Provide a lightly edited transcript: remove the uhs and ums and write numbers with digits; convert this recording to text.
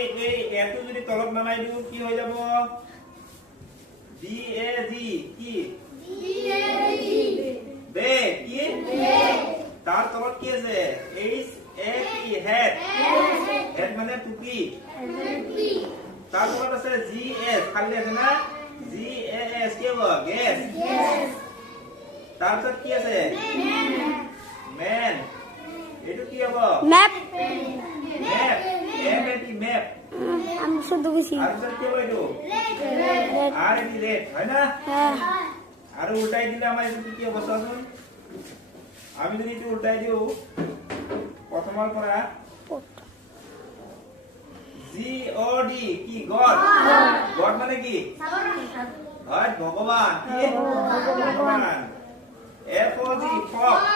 এই এটো যদি তলত নামাই দিও কি হৈ যাব DAG কি বে কি তার তলত কি আছে HAT হেড হেড মানে টুপি তার তলত আছে GS খালি আছে না GAS কি হ'ব গ্যাস তার তলত কি আছে ম্যান এটো কি হ'ব ম্যাপ ম্যাপ এমএটি ম্যাপ আমি শুধু গেছি আর স্যার কি হবে এটো আর এটি রেড হয় না হ্যাঁ আর উল্টাই দিলে আমার এটো কি হবে শুনুন আমি যদি এটো উল্টাই দিও প্রথমবার পড়া GOD কি গড গড মানে কি গড ভগবান কি ভগবান FOG ফগ